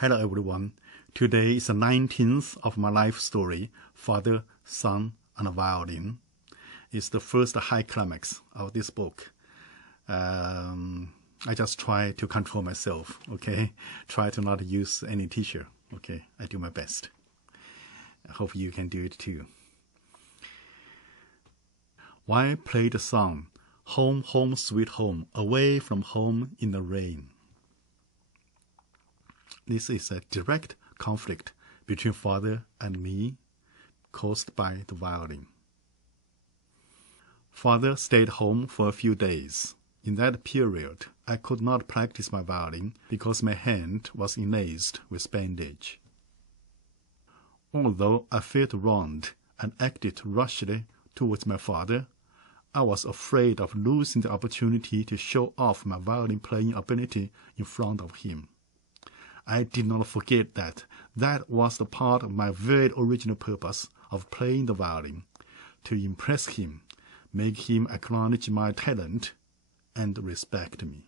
Hello everyone. Today is the 19th of my life story, Father, Son, and Violin. It's the first high climax of this book. I just try to control myself, okay? Try to not use any teacher, okay? I do my best. I hope you can do it too. Why play the song, Home, Home, Sweet Home, away from home in the rain? This is a direct conflict between Father and me, caused by the violin. Father stayed home for a few days. In that period, I could not practice my violin because my hand was enlaced with bandage. Although I felt wronged and acted rashly towards my father, I was afraid of losing the opportunity to show off my violin playing ability in front of him. I did not forget that was the part of my very original purpose of playing the violin, to impress him, make him acknowledge my talent, and respect me.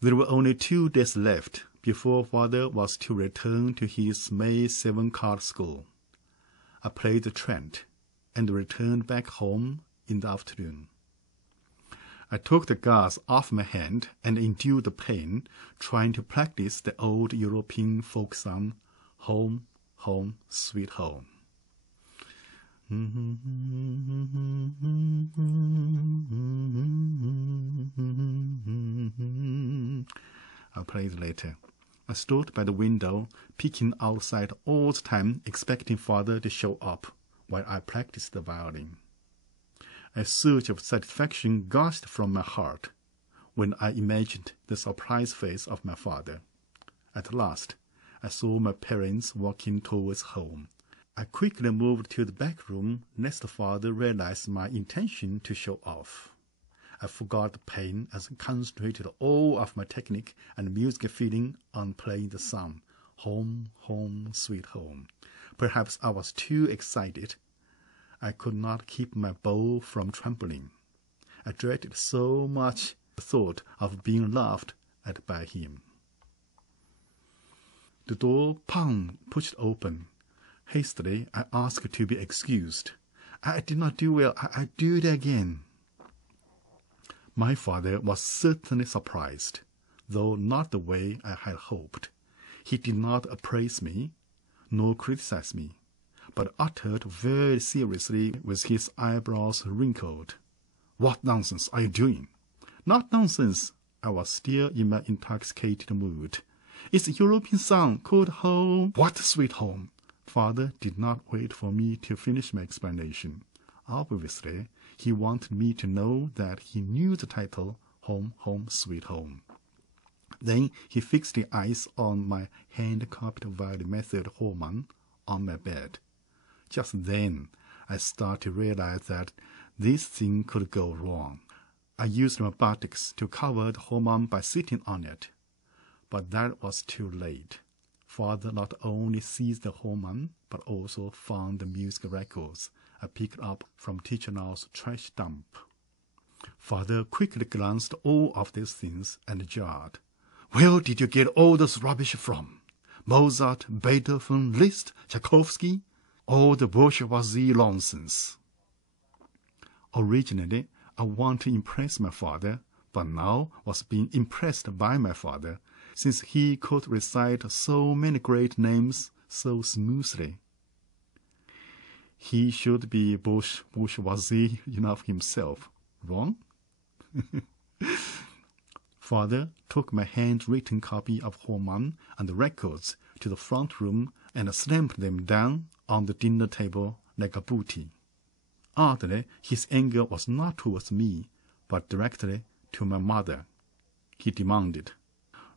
There were only 2 days left before Father was to return to his May 7 card school. I played the Trent and returned back home in the afternoon. I took the guards off my hand and endured the pain trying to practice the old European folk song, Home, Home, Sweet Home. I'll play it later. I stood by the window, peeking outside all the time, expecting Father to show up while I practiced the violin. A surge of satisfaction gushed from my heart when I imagined the surprised face of my father. At last, I saw my parents walking towards home. I quickly moved to the back room lest Father realized my intention to show off. I forgot the pain as I concentrated all of my technique and music feeling on playing the song, Home, Home, Sweet Home. Perhaps I was too excited. I could not keep my bow from trembling. I dreaded so much the thought of being laughed at by him. The door, pushed open. Hastily, I asked to be excused. I did not do well. I do it again. My father was certainly surprised, though not the way I had hoped. He did not appraise me, nor criticize me, but uttered very seriously with his eyebrows wrinkled, "What nonsense are you doing?" "Not nonsense." I was still in my intoxicated mood. "It's a European song called Home." "What sweet home?" Father did not wait for me to finish my explanation. Obviously, he wanted me to know that he knew the title, Home, Home, Sweet Home. Then he fixed his eyes on my hand-copied violin method Hormann on my bed. Just then, I started to realize that this thing could go wrong. I used my buttocks to cover the Hormann by sitting on it. But that was too late. Father not only seized the Hormann, but also found the music records I picked up from Teacher Nao's trash dump. Father quickly glanced all of these things and jarred. "Where did you get all this rubbish from? Mozart, Beethoven, Liszt, Tchaikovsky? All the bourgeoisie nonsense." Originally, I wanted to impress my father, but now was being impressed by my father, since he could recite so many great names so smoothly. He should be bourgeoisie enough himself. Wrong? Father took my handwritten copy of Hormann and the records to the front room and slammed them down on the dinner table like a booty. Oddly, his anger was not towards me, but directly to my mother. He demanded,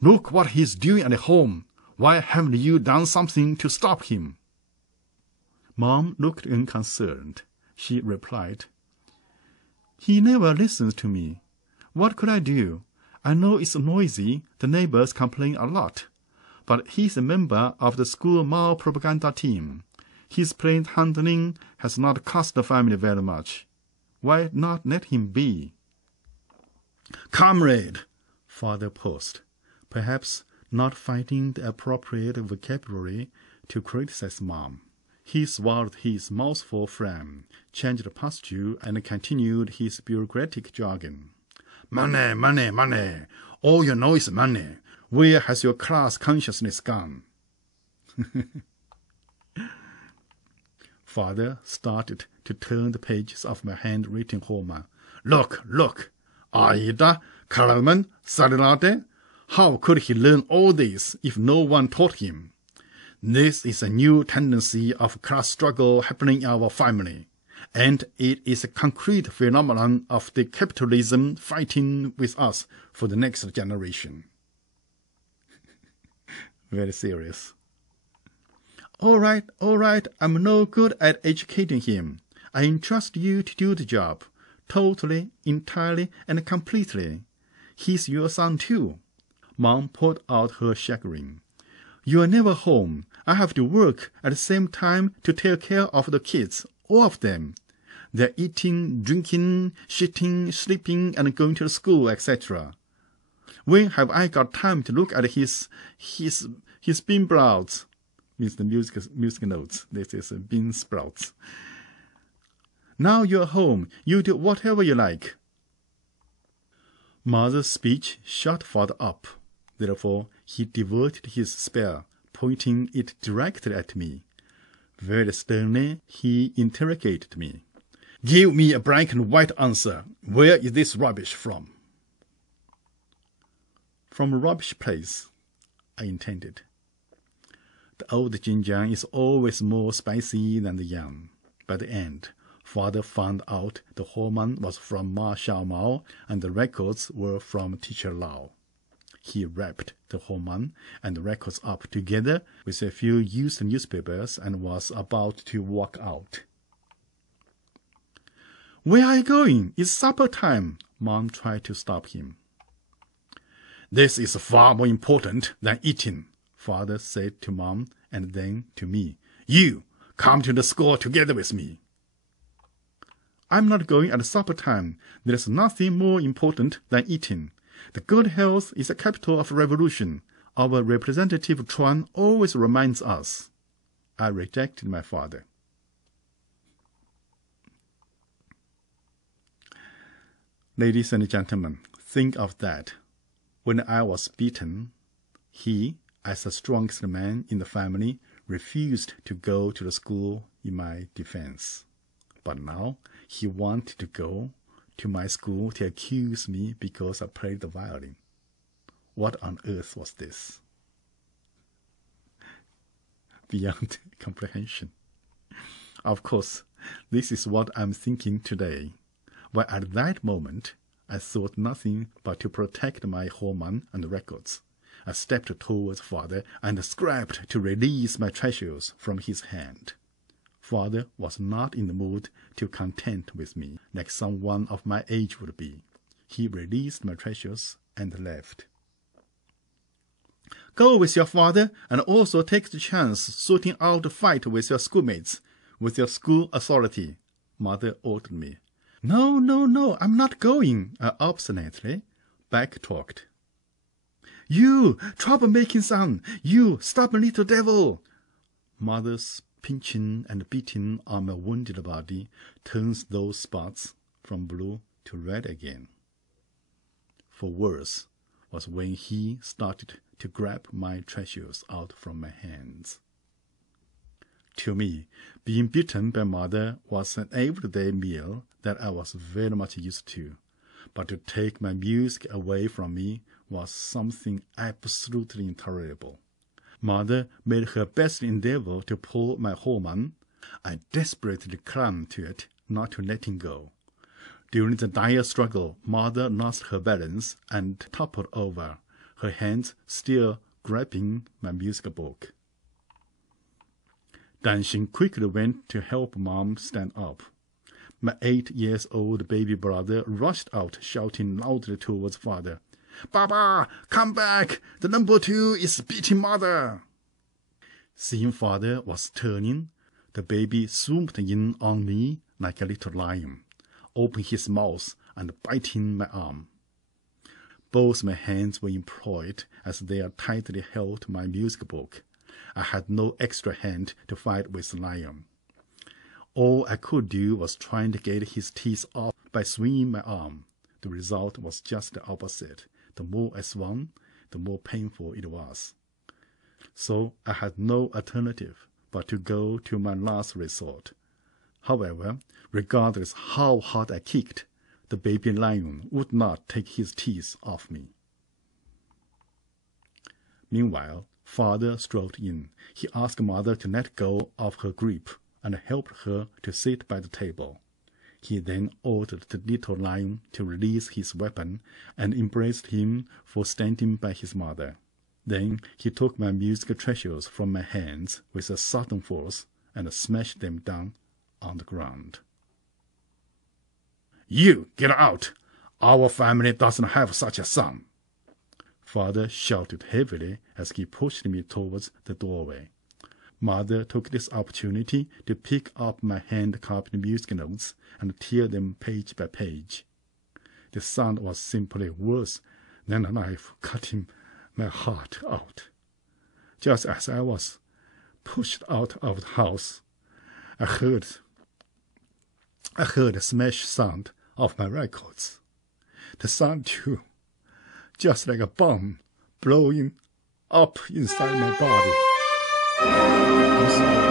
"Look what he's doing at home. Why haven't you done something to stop him?" Mom looked unconcerned. She replied, "He never listens to me. What could I do? I know it's noisy, the neighbors complain a lot, but he's a member of the school Mao propaganda team. His plain handling has not cost the family very much. Why not let him be?" "Comrade," Father paused, perhaps not finding the appropriate vocabulary to criticize Mom. He swallowed his mouthful phlegm, changed posture, and continued his bureaucratic jargon. Money, money, money. All you know is money. Where has your class consciousness gone? Father started to turn the pages of my handwritten Holman. Look, look. Aida, Karaman, Sarilade. How could he learn all this if no one taught him? This is a new tendency of class struggle happening in our family, and it is a concrete phenomenon of the capitalism fighting with us for the next generation. Very serious. All right, I'm no good at educating him. I entrust you to do the job, totally, entirely, and completely. He's your son too. Mom poured out her chagrin. You are never home. I have to work at the same time to take care of the kids, all of them. They're eating, drinking, shitting, sleeping, and going to school, etc. When have I got time to look at his bean sprouts? Means the music notes. This is bean sprouts. Now you're home. You do whatever you like. Mother's speech shut Father up. Therefore, he diverted his spell, pointing it directly at me. Very sternly, he interrogated me. Give me a black and white answer. Where is this rubbish from? From a rubbish place, I intended. The old ginger is always more spicy than the young. By the end, Father found out the Holman was from Ma Xiao Mao and the records were from Teacher Lao. He wrapped the Holman and the records up together with a few used newspapers and was about to walk out. Where are you going? It's supper time. Mom tried to stop him. This is far more important than eating, Father said to Mom and then to me. You, come to the school together with me. I'm not going at supper time. There's nothing more important than eating. The good health is the capital of revolution. Our representative Chuan always reminds us. I rejected my father. Ladies and gentlemen, think of that. When I was beaten, he, as the strongest man in the family, refused to go to the school in my defense. But now he wanted to go to my school to accuse me because I played the violin. What on earth was this? Beyond comprehension. Of course, this is what I'm thinking today. But at that moment, I thought nothing but to protect my Holman and records. I stepped towards Father and scrapped to release my treasures from his hand. Father was not in the mood to contend with me, like someone of my age would be. He released my treasures and left. Go with your father and also take the chance sorting out the fight with your schoolmates, with your school authority, Mother ordered me. No, I'm not going, I obstinately backtalked. You, trouble-making son! You, stubborn little devil! Mother's pinching and beating on my wounded body turns those spots from blue to red again. For worse was when he started to grab my treasures out from my hands. To me, being beaten by Mother was an everyday meal that I was very much used to, but to take my music away from me was something absolutely intolerable. Mother made her best endeavor to pull my Holman. I desperately clung to it, not to letting go. During the dire struggle, Mother lost her balance and toppled over, her hands still grabbing my music book. Danxing quickly went to help Mom stand up. My 8-year-old baby brother rushed out, shouting loudly towards Father. Baba, come back! The number 2 is beating Mother! Seeing Father was turning, the baby swooped in on me like a little lion, opening his mouth and biting my arm. Both my hands were employed as they tightly held my music book. I had no extra hand to fight with the lion. All I could do was trying to get his teeth off by swinging my arm. The result was just the opposite. The more I swung, the more painful it was. So I had no alternative but to go to my last resort. However, regardless how hard I kicked, the baby lion would not take his teeth off me. Meanwhile, Father strolled in. He asked Mother to let go of her grip and helped her to sit by the table. He then ordered the little lion to release his weapon and embraced him for standing by his mother. Then he took my musical treasures from my hands with a sudden force and smashed them down on the ground. "You get out! Our family doesn't have such a son!" Father shouted heavily as he pushed me towards the doorway. Mother took this opportunity to pick up my hand-copied music notes and tear them page by page. The sound was simply worse than a knife cutting my heart out. Just as I was pushed out of the house, I heard the smash sound of my records. The sound too, just like a bomb blowing up inside my body. I'm sorry.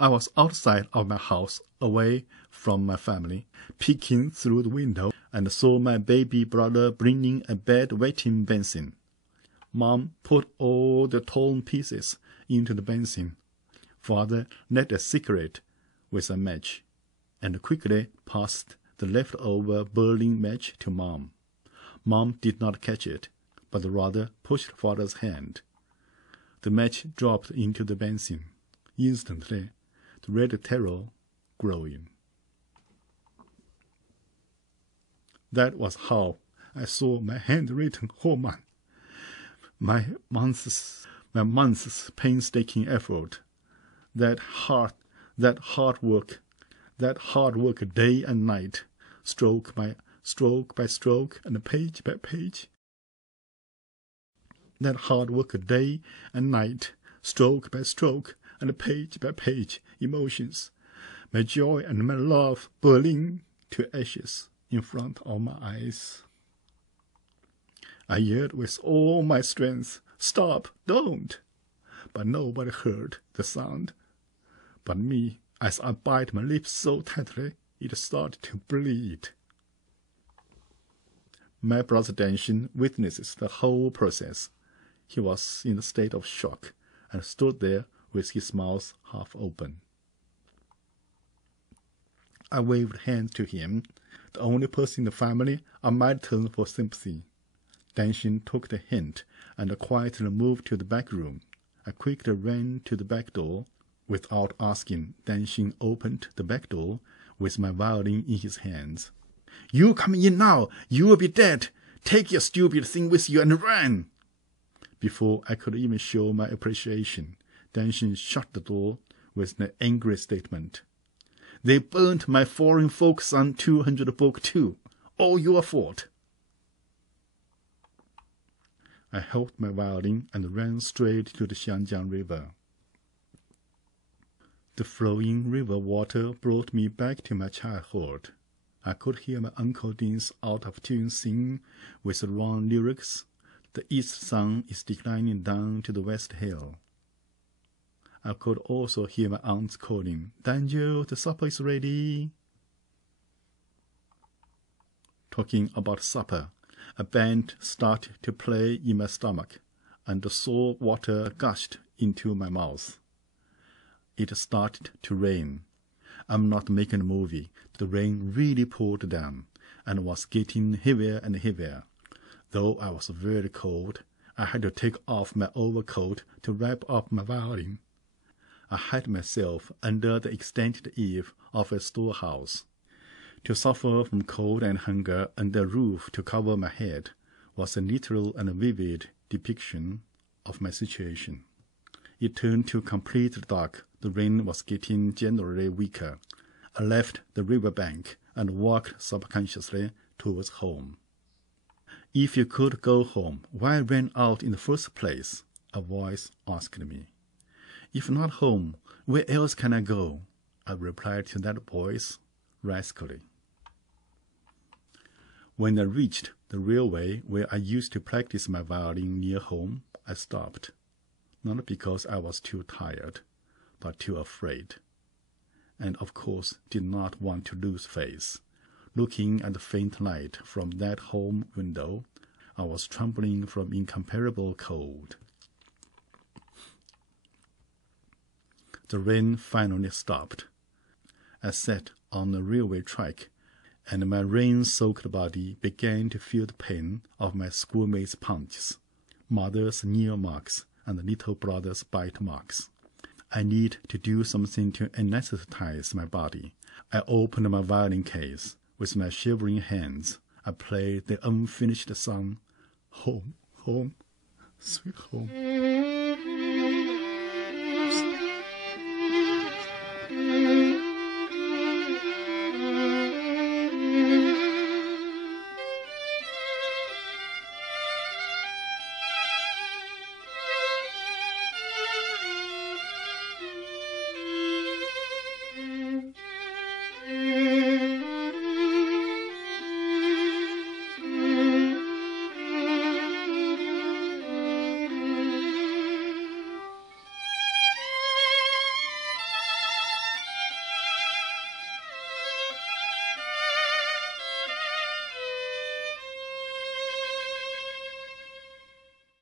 I was outside of my house, away from my family, peeking through the window, and saw my baby brother bringing a bed wetting basin. Mom put all the torn pieces into the basin. Father lit a cigarette with a match, and quickly passed the leftover burning match to Mom. Mom did not catch it, but rather pushed Father's hand. The match dropped into the basin. Instantly, the red terror growing. That was how I saw my handwritten hormone. My months' painstaking effort, that hard work day and night, stroke by stroke and page by page. That hard work day and night, stroke by stroke and page by page, emotions, my joy and my love burning to ashes in front of my eyes. I yelled with all my strength, "Stop, don't!" But nobody heard the sound but me as I bit my lips so tightly it started to bleed. My brother Danshin witnesses the whole process. He was in a state of shock and stood there with his mouth half open. I waved hands to him, the only person in the family I might turn for sympathy. Danshin took the hint and quietly moved to the back room. I quickly ran to the back door. Without asking, Danshin opened the back door with my violin in his hands. "You come in now! You will be dead! Take your stupid thing with you and run!" Before I could even show my appreciation, Danshin shut the door with an angry statement. "They burnt my foreign folk song 200 book too. All your fault." I held my violin and ran straight to the Xiangjiang River. The flowing river water brought me back to my childhood. I could hear my Uncle Dean's out-of-tune sing with the wrong lyrics. The east sun is declining down to the west hill. I could also hear my aunt calling, "Daniel, the supper is ready." Talking about supper, a band started to play in my stomach, and the salt water gushed into my mouth. It started to rain. I'm not making a movie. The rain really poured down, and was getting heavier and heavier. Though I was very cold, I had to take off my overcoat to wrap up my violin. I hid myself under the extended eave of a storehouse. To suffer from cold and hunger under a roof to cover my head was a literal and vivid depiction of my situation. It turned to complete dark. The rain was getting generally weaker. I left the river bank and walked subconsciously towards home. "If you could go home, why run out in the first place?" a voice asked me. "If not home, where else can I go?" I replied to that voice, rascally. When I reached the railway where I used to practice my violin near home, I stopped, not because I was too tired, but too afraid, and of course did not want to lose face. Looking at the faint light from that home window, I was trembling from incomparable cold. The rain finally stopped. I sat on the railway track, and my rain-soaked body began to feel the pain of my schoolmates' punches, mother's nail marks, and little brother's bite marks. I need to do something to anesthetize my body. I opened my violin case. With my shivering hands, I played the unfinished song, "Home, Home, Sweet Home."